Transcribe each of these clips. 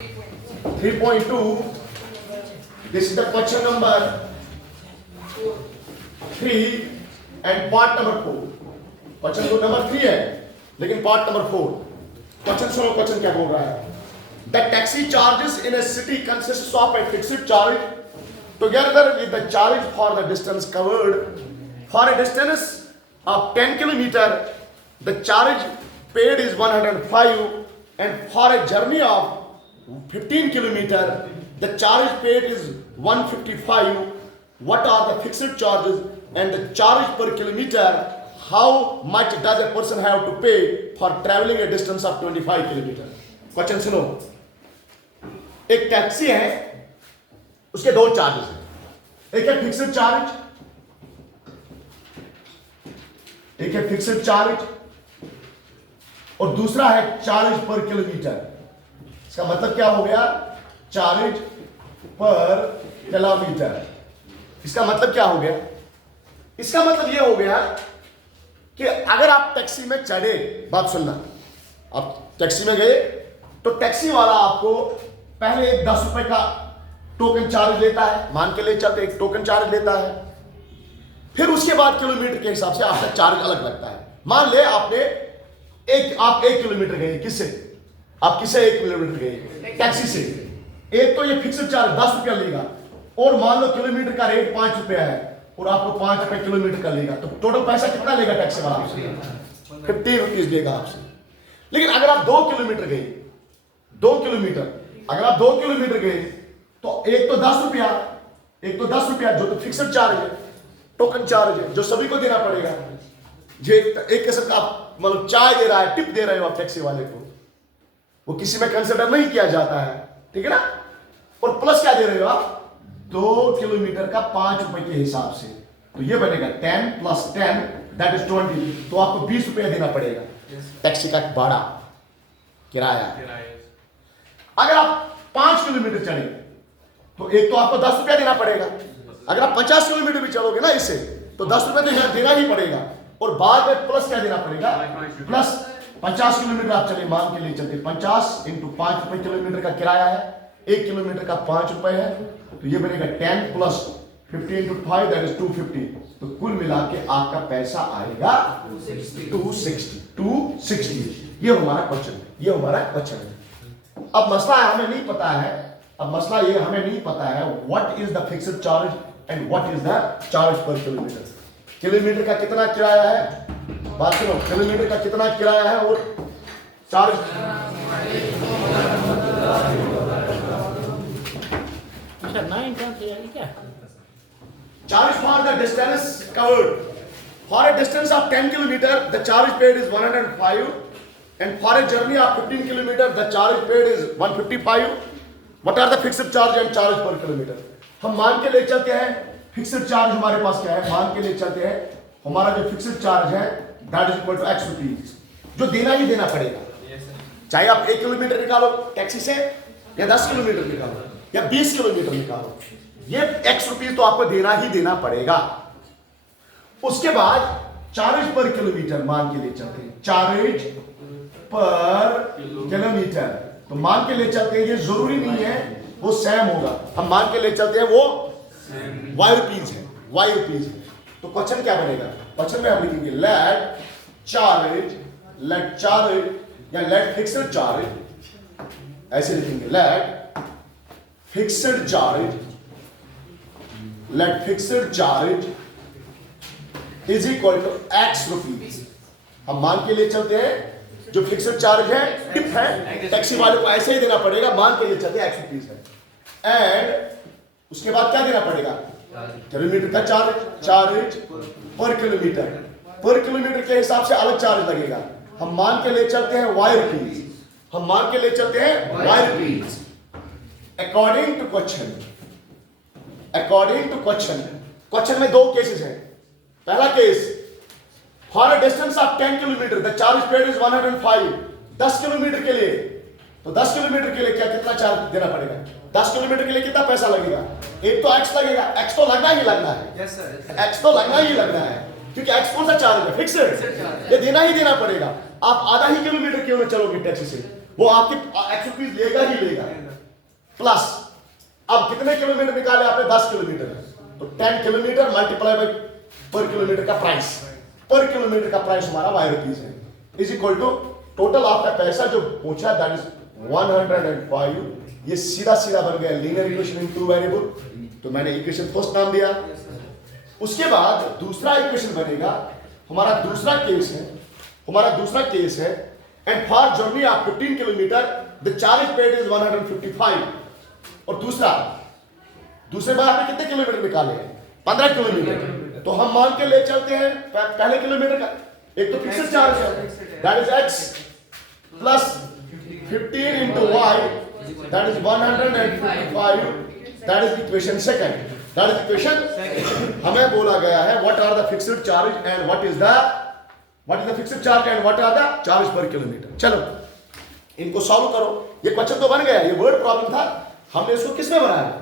3.2. This is the question number 3 and part number 4. Question तो number 3 है लेकिन part number 4. Question सुनो, question क्या बोल रहा है. The taxi charges in a city consists of a fixed charge together with the charge for the distance covered. For a distance of 10 km, the charge paid is 105, and for a journey of 15 km, the charge paid is 155. What are the fixed charges and the charge per kilometer? How much does a person have to pay for traveling a distance of 25 km? Question सुनो. एक taxi है, उसके दो charges हैं. एक है fixed charge, एक है फिक्स्ड चार्ज और दूसरा है चार्ज पर किलोमीटर. इसका मतलब क्या हो गया? चार्ज पर किलोमीटर. इसका मतलब क्या हो गया? इसका मतलब यह हो गया कि अगर आप टैक्सी में चढ़े, बात सुनना, आप टैक्सी में गए तो टैक्सी वाला आपको पहले 10 रुपए का टोकन चार्ज लेता है, मान के ले चलते एक टोकन चार्ज लेता है. फिर उसके बाद किलोमीटर के हिसाब से आपका चार्ज अलग लगता है. मान ले आप 1 किलोमीटर गए, किससे? आप किससे 1 किलोमीटर गए? टैक्सी से. एक तो ये फिक्स्ड चार्ज 10 रुपया लेगा और मान लो किलोमीटर का रेट 5 रुपया है और आपको 5 रुपए किलोमीटर का लेगा, तो टोटल पैसा कितना लेगा टैक्सी वाला आपसे? 50 रुपीज लेगा आपसे. लेकिन अगर आप 2 किलोमीटर गए, 2 किलोमीटर, अगर आप 2 किलोमीटर गए तो एक तो 10 रुपया जो तो फिक्स्ड चार्ज है, टोकन चार्ज है, जो सभी को देना पड़ेगा. एक किस्म का मतलब चाय दे रहा है, टिप दे रहे हो आप टैक्सी वाले को, वो किसी में कंसिडर नहीं किया जाता है, ठीक है ना. और प्लस क्या दे रहे हो आप? 2 किलोमीटर का 5 रुपए के हिसाब से. तो ये बनेगा 10 + 10 दैट इज 20. तो आपको 20 रुपया देना पड़ेगा टैक्सी का भाड़ा, किराया. अगर आप 5 किलोमीटर चले तो एक तो आपको 10 रुपया देना पड़ेगा. अगर आप 50 किलोमीटर भी चलोगे ना इससे, तो 10 रुपया देना ही पड़ेगा. और बाद में प्लस क्या देना पड़ेगा? प्लस 50 किलोमीटर आप चले, मान के लिए चलते 50 × 5 रुपए किलोमीटर का किराया है, 1 किलोमीटर का 5 रुपए है. तो ये बनेगा 10 + 15 × 5 दैट इज 250. तो कुल मिला के आपका पैसा आएगा 260. ये हमारा क्वेश्चन है, ये हमारा क्वेश्चन है. अब मसला है हमें नहीं पता है, अब मसला ये हमें नहीं पता है what is the fixed charge and what is the charge पर किलोमीटर. किलोमीटर का कितना किराया है, बात सुनो, किलोमीटर का कितना किराया है और charge. Charge for the distance covered. For a distance of 10 km, the charge paid is 105, and for a journey of 15 km, the charge paid is 155. What are the fixed charge and charge per kilometer? हम मान के ले चलते हैं fixed charge हमारे पास क्या है, मान के ले चलते हैं हमारा जो फिक्स्ड चार्ज है that is equal to x rupees, जो देना ही देना पड़ेगा. चाहे आप 1 किलोमीटर निकालो टैक्सी से, या 10 किलोमीटर निकालो, या 20 किलोमीटर निकालो, ये x रुपीज तो आपको देना ही देना पड़ेगा. उसके बाद चार्ज पर किलोमीटर मान के ले चलते हैं, चार्ज पर किलोमीटर. तो मान के ले चलते हैं, ये जरूरी नहीं है वो सेम होगा, हम मान के ले चलते हैं वो y रुपीज है. तो क्वेश्चन क्या बनेगा? क्वेश्चन में हम लिखेंगे लेट चार्ज या लेट फिक्स्ड चार्ज, ऐसे लिखेंगे let fixed charge is equal to x rupees. हम मान के लिए चलते हैं जो फिक्स्ड चार्ज है, टिप है, टैक्सी वाले को ऐसे ही देना पड़ेगा, मान के लिए चलते हैं x रुपीज है. एंड उसके बाद क्या देना पड़ेगा? किलोमीटर का चार्ज पर किलोमीटर के हिसाब से अलग चार्ज लगेगा. हम मान के ले चलते हैं y rupees. According to question में 2 केसेस हैं. पहला case, for a distance of 10 kilometre the charge paid is 105. 10 kilometre के लिए, तो 10 किलोमीटर के लिए कितना चार्ज देना पड़ेगा? 10 किलोमीटर के लिए कितना पैसा लगेगा? एक तो x लगेगा, x तो लगना ही लगना है. yes, sir. x तो लगना ही लगना है, क्योंकि x कौन सा चार्ज है? फिक्स्ड. ये देना ही देना पड़ेगा. आप आधा ही किलोमीटर क्यों ना चलोगे टैक्सी से, वो आपके x रुपीज लेगा ही लेगा. प्लस, अब कितने किलोमीटर निकाले आपने? 10 किलोमीटर। तो 10 किलोमीटर मल्टीप्लाई बाई पर किलोमीटर का प्राइस, पर किलोमीटर का प्राइस हमारा ₹5 है, इज इक्वल टू टोटल आपका पैसा जो पूछा दैट इज 105। ये सीधा सीधा बन गया linear equation in two variable, तो मैंने इक्वेशन फर्स्ट नाम दिया। उसके बाद दूसरा इक्वेशन बनेगा, हमारा दूसरा केस है and for journey of 15 kilometre the charge paid is 155। और दूसरे बार आपने कितने किलोमीटर निकाले हैं? 15 किलोमीटर। तो हम मान के ले चलते हैं पहले किलोमीटर का एक तो फिक्स्ड चार्ज है that is x plus 15 into y that is 155, that is equation second, that is equation। हमें बोला गया है what are the fixed charge and what is the fixed charge and what are the charge per kilometer। चलो इनको solve करो। ये question तो बन गया, ये वर्ड प्रॉब्लम था, हमने इसको किस में बनाया?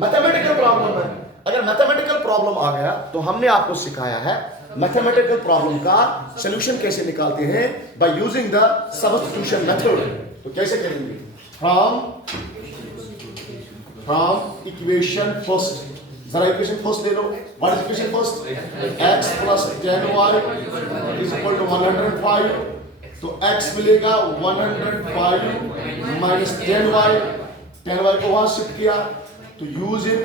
मैथमेटिकल प्रॉब्लम में। अगर मैथमेटिकल प्रॉब्लम आ गया तो हमने आपको सिखाया है मैथमेटिकल प्रॉब्लम का सॉल्यूशन कैसे निकालते हैं, by using the substitution method. तो कैसे करेंगे? फ्रॉम इक्वेशन फर्स्ट, जरा इक्वेशन फर्स्ट ले लो। What is equation first? x plus 10y is equal to 105। तो x मिलेगा 105 माइनस 10y, 10y को वहां शिफ्ट किया तो यूज इन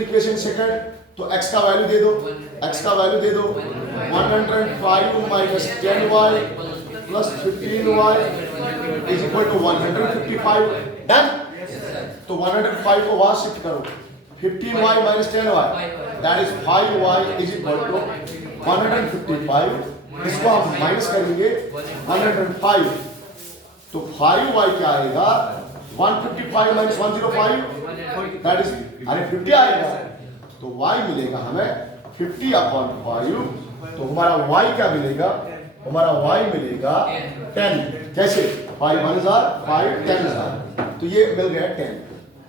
इक्वेशन सेकंड। तो x का वैल्यू दे दो, 105 minus 10y plus 15y is equal to 155। Done. तो 105 को वहां शिफ्ट करो, 15y minus 10y that is 5y is equal to 155। इसको हम माइनस करेंगे 105, तो 5y क्या आएगा? 155 माइनस 105 दैट इज 50 आएगा। तो y मिलेगा हमें 50/5। तो हमारा y क्या मिलेगा? हमारा y मिलेगा 10। कैसे? 5 1000, 5 10,000। तो ये मिल गया 10।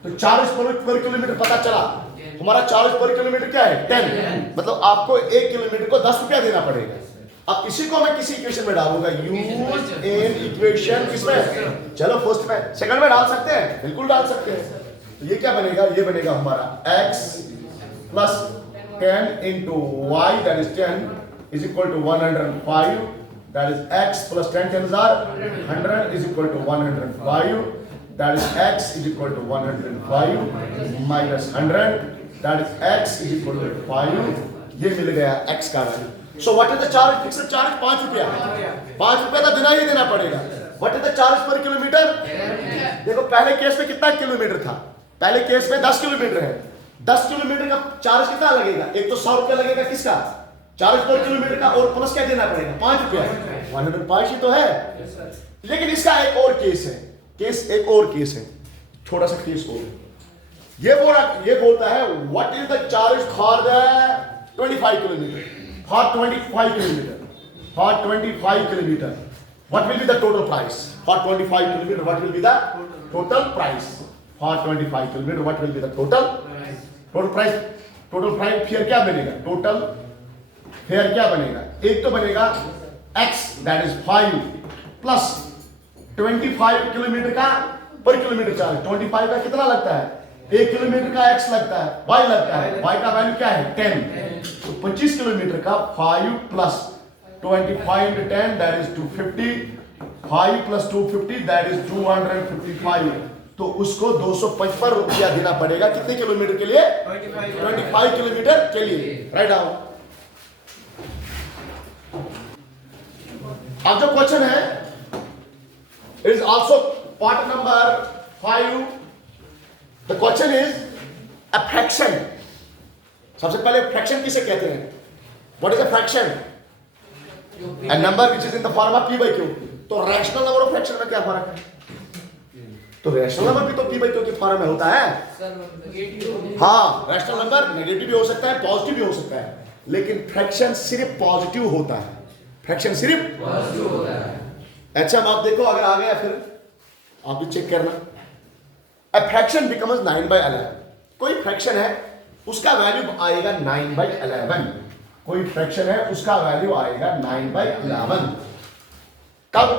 तो चार्ज पर किलोमीटर पता चला। हमारा चार्ज पर किलोमीटर क्या है? 10। मतलब आपको 1 किलोमीटर को 10 रुपया देना पड़ेगा। अब इसी को मैं किसी इक्वेशन में डालूंगा, यूज इन इक्वेशन किसमें? चलो फर्स्ट में, सेकंड में डाल सकते हैं, बिल्कुल डाल सकते हैं। तो ये क्या बनेगा? ये बनेगा हमारा x plus 10 into y that is 10 is equal to 105, that is x plus 10 100 is equal to 105, that is x is equal to 105 minus 100 that is x is equal to 5। ये मिल गया x का value. So what is the charge? Fixed charge 5 रुपया। 5 रुपया तो देना ही देना पड़ेगा। What is the charge per kilometre? देखो पहले केस में कितना किलोमीटर था? पहले केस में 10 किलोमीटर है। 10 किलोमीटर का चार्ज कितना लगेगा? एक तो 100 रुपया लगेगा किसका? चार्ज पर किलोमीटर का, और प्लस क्या देना पड़ेगा? 5 रुपया। 105 ही तो है। लेकिन इसका एक और केस है, एक और केस है, छोटा सा केस और। ये बोलता है what is the charge for the 25 kilometre? For 25 kilometer, what will be the total price? For 25 kilometer, what will be the total price? For 25 kilometer, what will be the total price? Total price फिर क्या बनेगा? Total फिर क्या बनेगा? एक तो बनेगा x that is 5 plus 25 kilometre का पर किलोमीटर चार्ज। 25 का कितना लगता है? 1 किलोमीटर का x लगता है, y लगता है, y का वैल्यू क्या है? 10। तो 25 किलोमीटर का 5 plus 25 into 10 that is 250, 5 plus 250 that is 255। तो उसको 255 रुपया देना पड़ेगा कितने किलोमीटर के लिए? 25 किलोमीटर के लिए। Write down. अब जो क्वेश्चन है it is also part number 5। The question is a fraction. सबसे पहले फ्रैक्शन किसे कहते हैं? What is a fraction? A number which is in the form of p by q। तो रैशनल नंबर और फ्रैक्शन में क्या फर्क है? तो रैशनल नंबर भी तो p by q के फॉर्म में होता है। हाँ, रैशनल नंबर नेगेटिव भी हो सकता है, पॉजिटिव भी हो सकता है, लेकिन फ्रैक्शन सिर्फ पॉजिटिव होता है। फ्रैक्शन सिर्फ पॉजिटिव होता है। अच्छा आप देखो, अगर आ गया फिर आप भी चेक करना। A fraction becomes 9/11। कोई फ्रैक्शन है उसका वैल्यू आएगा 9/11। कोई फ्रैक्शन है उसका वैल्यू आएगा 9/11। कब?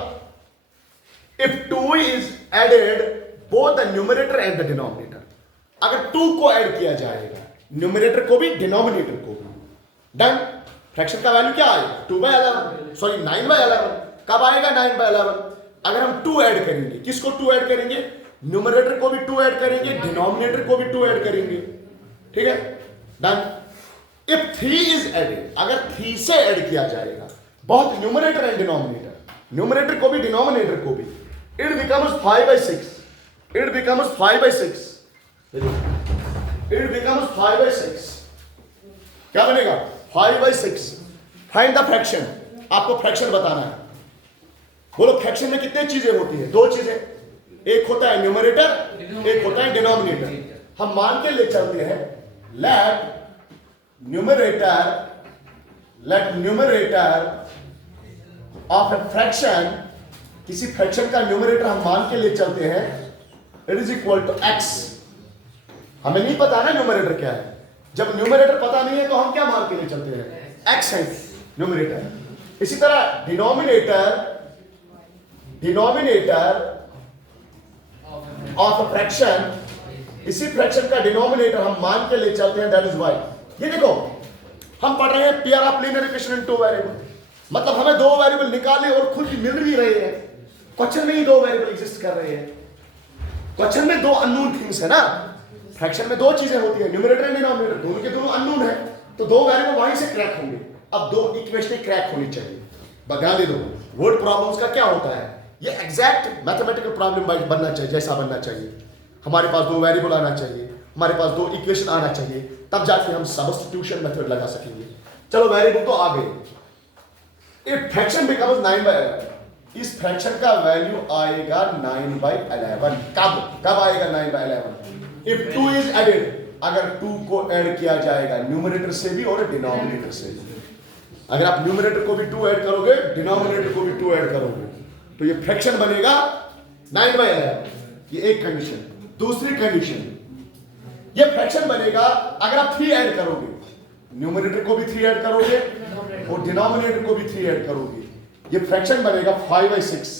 If 2 is added both the numerator and the denominator, अगर 2 को ऐड किया जाएगा, न्यूमरेटर को भी डिनोमिनेटर को भी, डन। फ्रैक्शन का वैल्यू क्या आएगा 2/11, सॉरी 9/11। कब आएगा 9/11? अगर हम 2 ऐड करेंगे। किसको 2 ऐड करेंगे? न्यूमरेटर को भी 2 ऐड करेंगे, डिनोमिनेटर को भी 2 ऐड करेंगे, ठीक है, डन। इफ 3 इज एडेड, अगर 3 से ऐड किया जाएगा बहुत न्यूमरेटर एंड डिनोमिनेटर, न्यूमरेटर को भी डिनोमिनेटर को भी, it becomes 5/6, it becomes 5/6, it becomes 5/6। क्या बनेगा 5/6। फाइंड द फ्रैक्शन, आपको फ्रैक्शन बताना है। बोलो फ्रैक्शन में कितने चीजें होती है? 2 चीजें, एक होता है न्यूमरेटर, एक होता है डिनोमिनेटर। हम मान के ले चलते हैं let numerator of a fraction, किसी फ्रैक्शन का न्यूमरेटर हम मान के ले चलते हैं, it is equal to x। हमें नहीं पता ना न्यूमरेटर क्या है। जब न्यूमरेटर पता नहीं है तो हम क्या मान के ले चलते हैं? x है न्यूमरेटर। इसी तरह डिनोमिनेटर ऑफ अ फ्रैक्शन, इसी फ्रैक्शन का डिनोमिनेटर हम मान के ले चलते हैं, दैट इज y। ये देखो हम पढ़ रहे हैं pair of linear equation in 2 variable, मतलब हमें 2 वेरिएबल निकालने और खुद मिल भी रहे हैं। क्वेश्चन में ही 2 वेरिएबल एग्जिस्ट कर रहे हैं। क्वेश्चन में 2 अननोन थिंग्स है ना। फ्रैक्शन में 2 चीजें होती है, न्यूमरेटर एंड डिनोमिनेटर, दोनों के दोनों अननोन है, तो 2 वेरिएबल वहीं से क्रैक होंगे। अब 2 इक्वेशन क्रैक होनी चाहिए। बता दे दो वर्ड प्रॉब्लम्स का क्या होता है, ये एग्जैक्ट मैथमेटिकल प्रॉब्लम बनना चाहिए, जैसा बनना चाहिए। हमारे पास 2 वेरिएबल आना चाहिए, हमारे पास 2 इक्वेशन आना चाहिए, तब जाके हम सब्स्टिट्यूशन मेथड लगा सकेंगे। चलो वेरिएबल तो आ गए। इफ फ्रैक्शन बिकम्स 9/11, इस फ्रैक्शन का वैल्यू आएगा 9/11। कब आएगा 9/11? इफ 2 इज एडेड, अगर 2 को ऐड किया जाएगा न्यूमरेटर से भी और डिनोमिनेटर से भी। अगर आप न्यूमरेटर को भी 2 ऐड करोगे, डिनोमिनेटर को भी 2 ऐड करोगे, तो ये फ्रैक्शन बनेगा 9/11। ये एक कंडीशन। दूसरी कंडीशन, ये फ्रैक्शन बनेगा अगर आप 3 ऐड करोगे, न्यूमरेटर को भी 3 ऐड करोगे और डिनोमिनेटर को भी 3 ऐड करोगे, ये फ्रैक्शन बनेगा 5/6।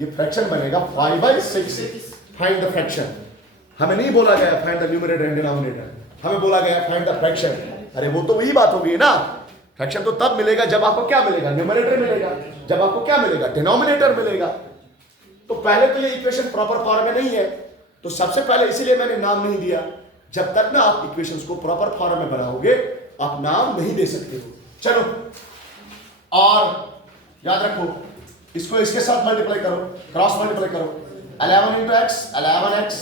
ये फ्रैक्शन बनेगा 5/6। Find the fraction. हमें नहीं बोला गया find the numerator and denominator, हमें बोला गया फाइंड द फ्रैक्शन। अरे वो तो वही बात हो गई ना। फ्रैक्शन तो तब मिलेगा जब आपको क्या मिलेगा? न्यूमरेटर मिलेगा। जब आपको क्या मिलेगा? डिनोमिनेटर मिलेगा। तो पहले तो ये इक्वेशन प्रॉपर फॉर्म में नहीं है, तो सबसे पहले इसीलिए मैंने नाम नहीं दिया। जब तक ना आप इक्वेशंस को प्रॉपर फॉर्म में बनाओगे, आप नाम नहीं दे सकते हो। चलो, और याद रखो, इसको इसके साथ मल्टीप्लाई करो, क्रॉस मल्टीप्लाई करो। 11 into x, 11x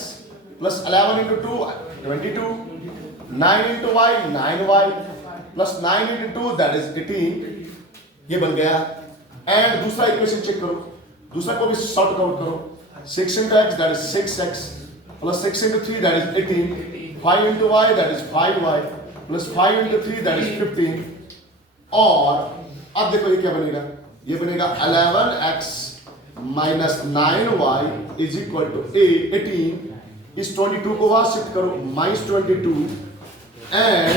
plus 11 into 2, 22, 9 into y, 9y plus 9 into 2, that is 18। ये बन गया। एंड दूसरा इक्वेशन चेक करो, दूसरा को भी सॉर्ट आउट करो। 6 into x, that is 6x plus 6 into 3, that is 18, 5 into y, that is 5y plus 5 into 3, that is 15। और अब देखो ये क्या बनेगा? ये बनेगा 11x minus 9y is equal to 18। इस 22 को वहां शिफ्ट करो, -22। एंड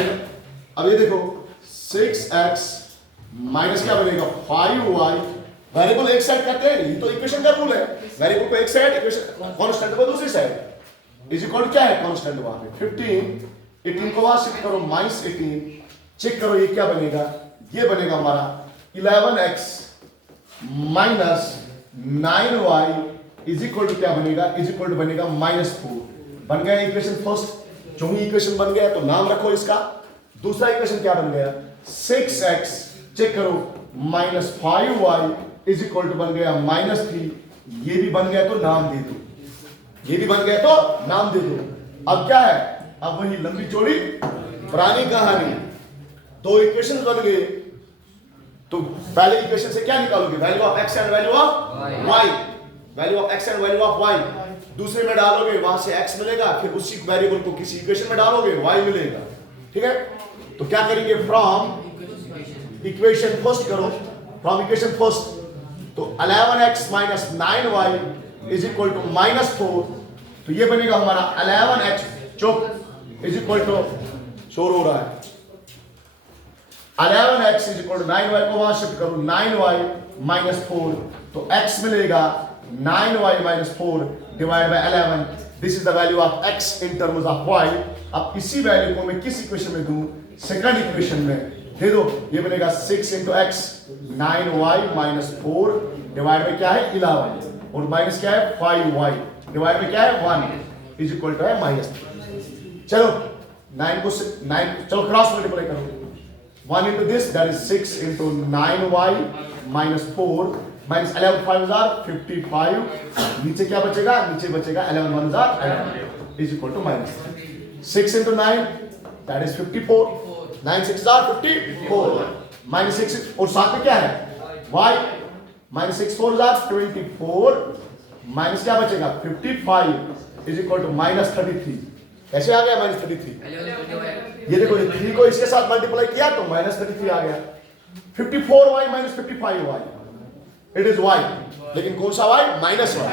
अब ये देखो 6x माइनस क्या बनेगा 5y। वेरिएबल एक साइड करते हैं, ये तो इक्वेशन का रूल है। वेरिएबल को एक साइड, इक्वेशन कांस्टेंट को दूसरी साइड। इज इक्वल क्या है कांस्टेंट वहां पे 15। 18 को वहां शिफ्ट करो -18। चेक करो ये क्या बनेगा? ये बनेगा हमारा 11x minus 9y is equal to क्या बनेगा? इज इक्वल टू बनेगा -4। बन गया इक्वेशन फर्स्ट। जो ही इक्वेशन बन गया तो नाम रखो इसका। दूसरा इक्वेशन क्या बन गया? 6x चेक करो -5y इज इक्वल टू बन गया -3। ये भी बन गया तो नाम दे दो, ये भी बन गया तो नाम दे दो। अब क्या है? अब वही लंबी चौड़ी पुरानी कहानी। 2 इक्वेशन बन गए, तो पहले इक्वेशन से क्या निकालोगे? Value of x and value of y। Value of x and value of y दूसरे में डालोगे, वहां से x मिलेगा, फिर उसी वेरिएबल को किसी इक्वेशन में डालोगे, y मिलेगा। ठीक है, तो क्या करेंगे? फ्रॉम इक्वेशन फर्स्ट करो, फ्रॉम इक्वेशन फर्स्ट। तो 11x minus 9y is equal to -4। तो ये बनेगा हमारा 11x चुप इज इक्वल टू, शोर हो रहा है, 11x is equal to 9y को वहां शिफ्ट करो, 9y -4। तो x मिलेगा 9y minus 4 divided by 11. This is the value of x in terms of y. अब इसी वैल्यू को मैं किस इक्वेशन में दूं? सेकंड इक्वेशन में दे दो. ये बनेगा 6 into x 9y minus 4 divide by क्या है 11 और माइनस क्या है 5y डिवाइड बाय क्या है 1 इज इक्वल टू है -3. चलो 9 को 9 चलो क्रॉस मल्टीप्लाई करो. 1 into this that is 6 into 9y minus 4 minus 11 5 are 55. नीचे क्या बचेगा? नीचे बचेगा 11 1 are 11 is equal to -3. 6 into 9 that is 54. 9 6 are 54 minus 6 और साथ में क्या है y minus 6 4 are 24 minus क्या बचेगा 55 is equal to -33. कैसे आ गया -33? ये देखो ये 3 को इसके साथ मल्टीप्लाई किया तो -33 आ गया. 54y minus 55y it is y लेकिन कौन सा y minus y.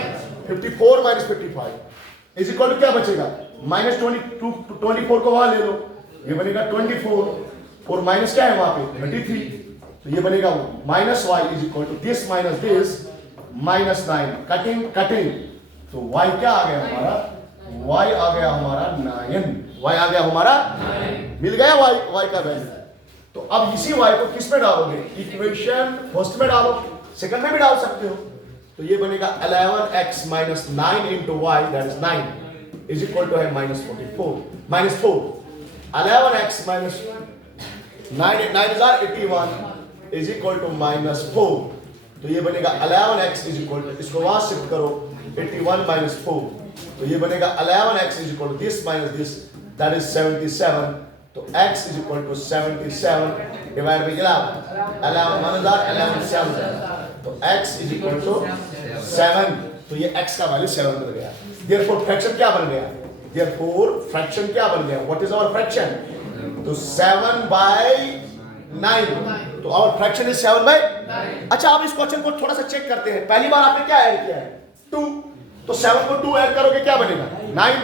54 minus 55 is equal to क्या बचेगा -22 24 को वहां ले लो ये बनेगा 24 और माइनस क्या है वहां पे 33 तो ये बनेगा -y is equal to this minus this -9 cutting cutting तो y क्या आ गया हमारा y आ गया हमारा 9 y आ गया हमारा 9 मिल गया y का वैल्यू. तो अब इसी y को किस में डालोगे? इक्वेशन फर्स्ट में डालो सेकंड में भी डाल सकते हो. तो ये बनेगा 11x minus 9 into y that is 9 is equal to है -4 11x minus 9 is 81 is equal to -4. तो ये बनेगा 11x is equal to इसको वहां शिफ्ट करो 81 minus 4 तो ये बनेगा 11x is equal to this minus this that is 77. तो x is equal to 77 divided by 11 1 is 11 7 तो x is equal to 7 तो ये x का वैल्यू 7 बन गया. therefore फ्रैक्शन क्या बन गया? therefore फ्रैक्शन क्या बन गया? what is our fraction? तो 7 by 9 तो our fraction is 7 by 9. अच्छा अब इस क्वेश्चन को थोड़ा सा चेक करते हैं. पहली बार आपने क्या ऐड किया है 2 तो 7 को 2 ऐड करोगे क्या बनेगा 9.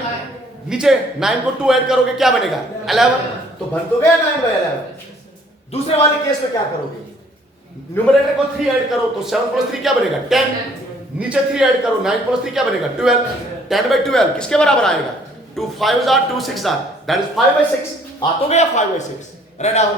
नीचे 9 को 2 ऐड करोगे क्या बनेगा 11 तो बन तो गया 9 by 11. दूसरे वाले केस में क्या करोगे? न्यूमरेटर को 3 ऐड करो तो 7 plus 3 क्या बनेगा 10. नीचे 3 ऐड करो 9 plus 3 क्या बनेगा 12. 10 by 12 किसके बराबर आएगा 2 5 are 2 6 are that is 5 by 6 आ तो गया 5 by 6. Write down